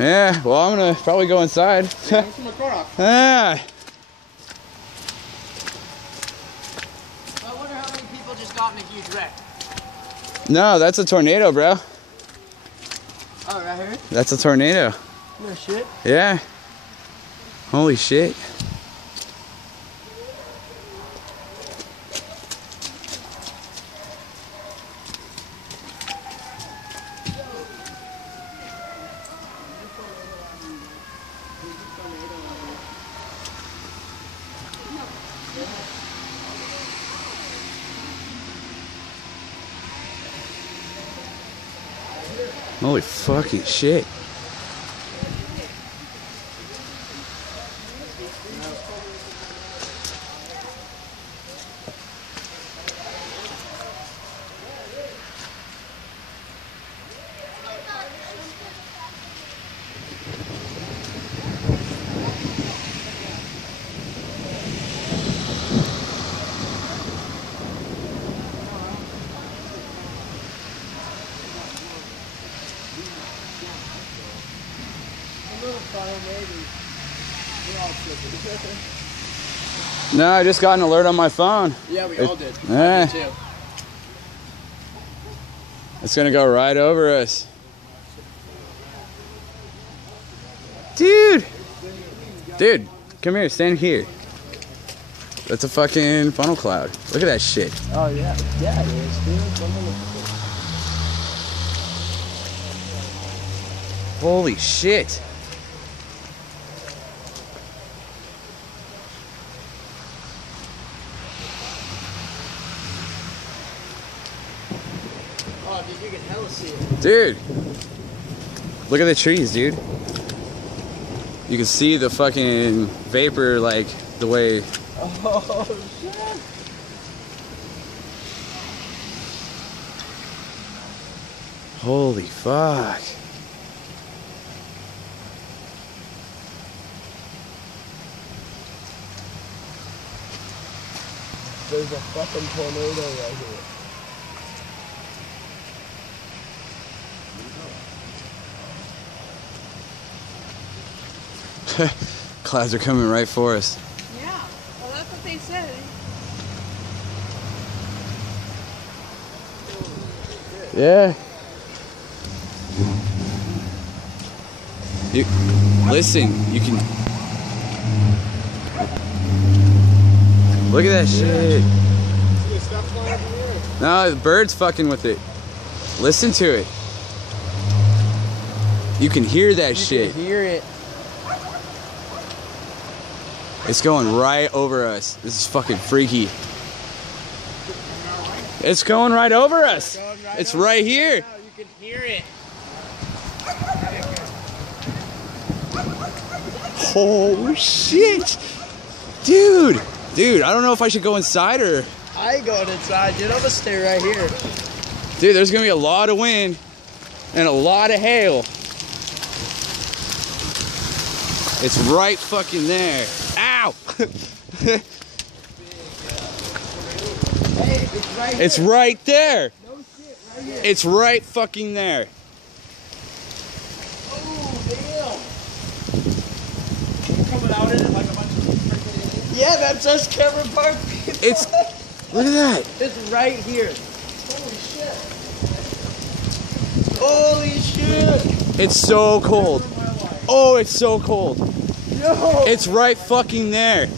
Yeah, well, I'm gonna probably go inside. Yeah, let's turn my car off. Ah. I wonder how many people just got in a huge wreck. No, that's a tornado, bro. Oh, right here? That's a tornado. No shit. Yeah. Holy shit. Holy fucking shit. No, I just got an alert on my phone. Yeah, we all did. Yeah. I did too. It's gonna go right over us. Dude! Dude, come here, stand here. That's a fucking funnel cloud. Look at that shit. Oh, yeah. Yeah, it is, dude. Holy shit. Oh, dude, you can hella see it. Dude. Look at the trees, dude. You can see the fucking vapor, like, the way... Oh, shit. Holy fuck. There's a fucking tornado right here. Clouds are coming right for us. Yeah, well that's what they said. Yeah. You listen, you can look at that shit. No, the bird's fucking with it. Listen to it. You can hear that shit. You can hear it. It's going right over us. This is fucking freaky. It's going right over us. It's right here. You can hear it. Oh shit. Dude. Dude, I don't know if I should go inside or... I ain't going inside, dude. I'm gonna stay right here. Dude, there's gonna be a lot of wind and a lot of hail. It's right fucking there. Ow! Hey, it's right here. It's right there. No shit, right here. It's right fucking there. Oh, damn. We're coming out in it like a bunch of freaking... Yeah, that's us Cameron Park people. It's... Look at that. It's right here. Holy shit. It's so cold. Oh, it's so cold. Yo. It's right fucking there.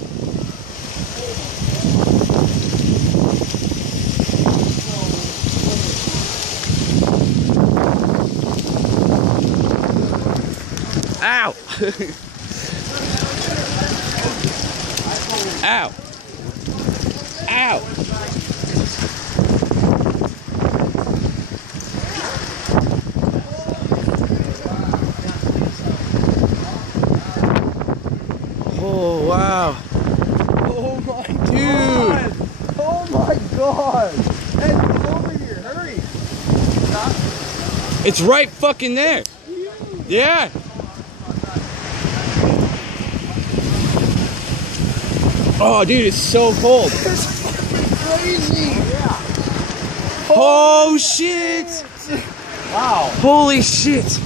Ow! Ow! Ow! Oh wow! Oh my Dude. god! Oh my god! Hey, come over here, hurry! It's right fucking there. Yeah. Oh, dude, it's so cold. It's fucking crazy! Yeah! Oh shit! Wow! Holy shit!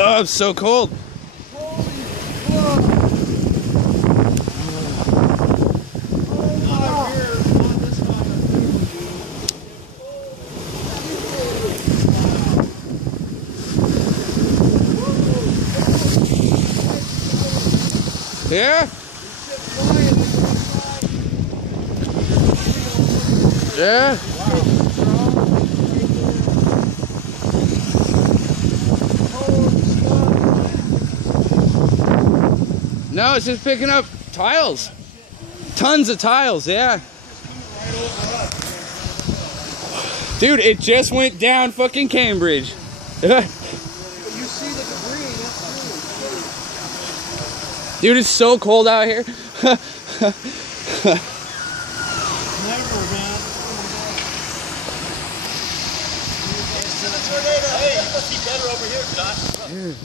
Oh, I'm so cold. Yeah? Yeah? No, it's just picking up tiles. Tons of tiles, yeah. Dude, it just went down fucking Cambridge. Dude, it's so cold out here. Never, man. Hey, it must be better over here, Josh. Dude.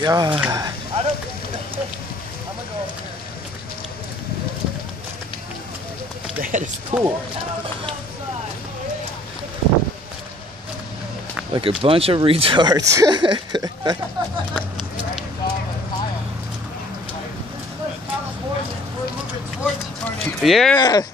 God. That is cool. Like a bunch of retards. Yeah.